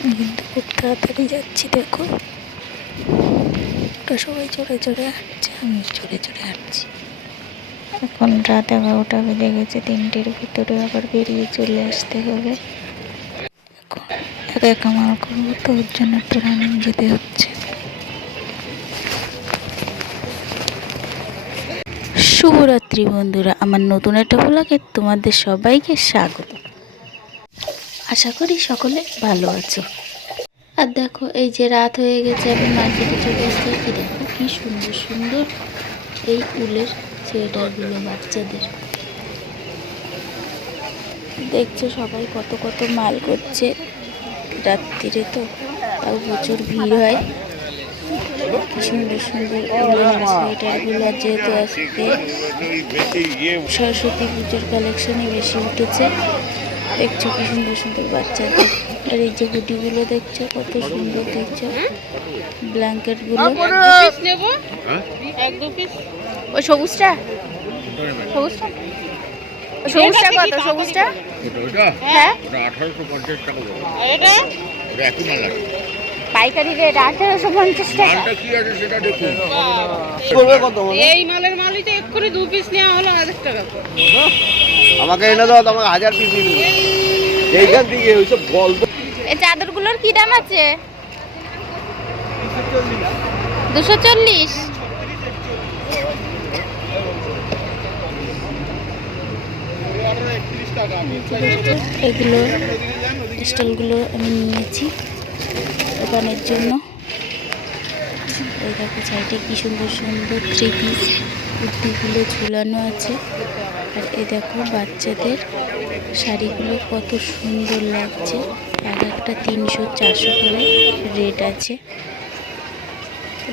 কিন্তু খুব তাড়াতাড়ি যাচ্ছি দেখো। ওটা সবাই চড়ে চড়ে হাঁটছে আমি চড়ে চড়ে হাঁটছি। এখন রাত এগারোটা বেজে গেছে তিনটের ভিতরে আবার বেরিয়ে চলে আসতে হবে। এখন একা একা মাল করব তো ওর জন্য একটু রানিং যেতে হচ্ছে। শুভরাত্রি বন্ধুরা আমার নতুন একটা ব্লগে তোমাদের সবাইকে স্বাগত। আশা করি সকলে ভালো আছো। আর দেখো, এই যে রাত হয়ে গেছে, আমি মার্কেটে চলে এসেছি। কি দেখো, কি সুন্দর সুন্দর এই উলের সোয়েটারগুলো বাচ্চাদের। দেখছ সবাই কত কত মাল করছে রাত্রিরে তো, তাও প্রচুর ভিড় হয়। কি সুন্দর সুন্দর যেহেতু সরস্বতী পুজোর কালেকশনই বেশি উঠেছে। দেখছ কি সুন্দর সুন্দর বাচ্চাদের। আর এই যে হুডিগুলো দেখছ কত সুন্দর দেখছ। ব্ল্যাঙ্কেটগুলো নেব? এক দু পিস। ওই সবুজটা? সবুজটা? সবুজটা কত? সবুজটা? হ্যাঁ। আঠারোশো পঞ্চাশ টাকা এটা? পাইকারি রেট আঠেরোশো পঞ্চাশ টাকা। কি আছে সেটা দেখুন এই মালের মালই তো এক্ষুনি দু পিস নেওয়া হলো হাজার টাকা আমাকে এনে দাও তোমাকে হাজার পিস এইখান থেকে ওইসব গল্প। এই চাদরগুলোর কি দাম আছে? দুশো চল্লিশ। এগুলো স্টলগুলো আমি নিয়েছি। দোকানের জন্য। এই দেখো সাইডে কি সুন্দর সুন্দর থ্রি পিস কুর্তিগুলো ঝুলানো আছে। আর এ দেখো বাচ্চাদের শাড়িগুলো কত সুন্দর লাগছে। এক একটা তিনশো চারশো করে রেট আছে।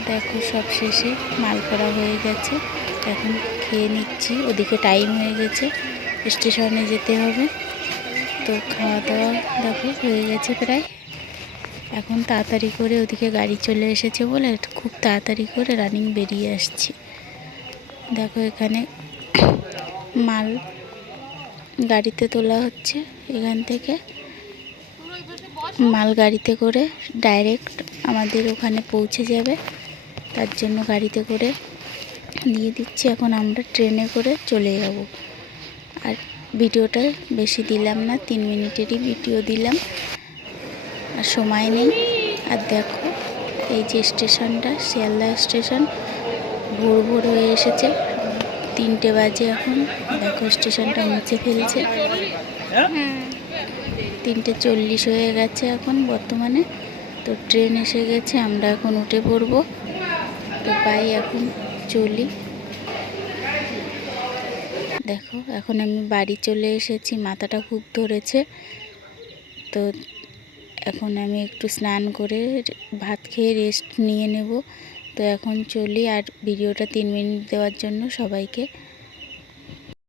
দেখো সব শেষে মাল করা হয়ে গেছে। এখন খেয়ে নিচ্ছি। ওদিকে টাইম হয়ে গেছে। স্টেশনে যেতে হবে। তো খাওয়া দাওয়া দেখো হয়ে গেছে প্রায়। এখন তাড়াতাড়ি করে ওদিকে গাড়ি চলে এসেছে বলে খুব তাড়াতাড়ি করে রানিং বেরিয়ে আসছি। দেখো এখানে মাল গাড়িতে তোলা হচ্ছে। এখান থেকে মাল গাড়িতে করে ডাইরেক্ট আমাদের ওখানে পৌঁছে যাবে। তার জন্য গাড়িতে করে দিয়ে দিচ্ছি। এখন আমরা ট্রেনে করে চলে যাব। আর ভিডিওটা বেশি দিলাম না, তিন মিনিটেরই ভিডিও দিলাম। আর সময় নেই। আর দেখো, এই যে স্টেশনটা, শিয়ালদা স্টেশন, ভোর ভোর হয়ে এসেছে। তিনটে বাজে এখন। দেখো, স্টেশনটা মুছে ফেলছে। তিনটে চল্লিশ হয়ে গেছে এখন বর্তমানে। তো ট্রেন এসে গেছে, আমরা এখন উঠে পড়ব। তো পাই এখন চলি। দেখো, এখন আমি বাড়ি চলে এসেছি। মাথাটা খুব ধরেছে। তো এখন আমি একটু স্নান করে ভাত খেয়ে রেস্ট নিয়ে নেব। তো এখন চলি আর ভিডিওটা তিন মিনিট দেওয়ার জন্য সবাইকে।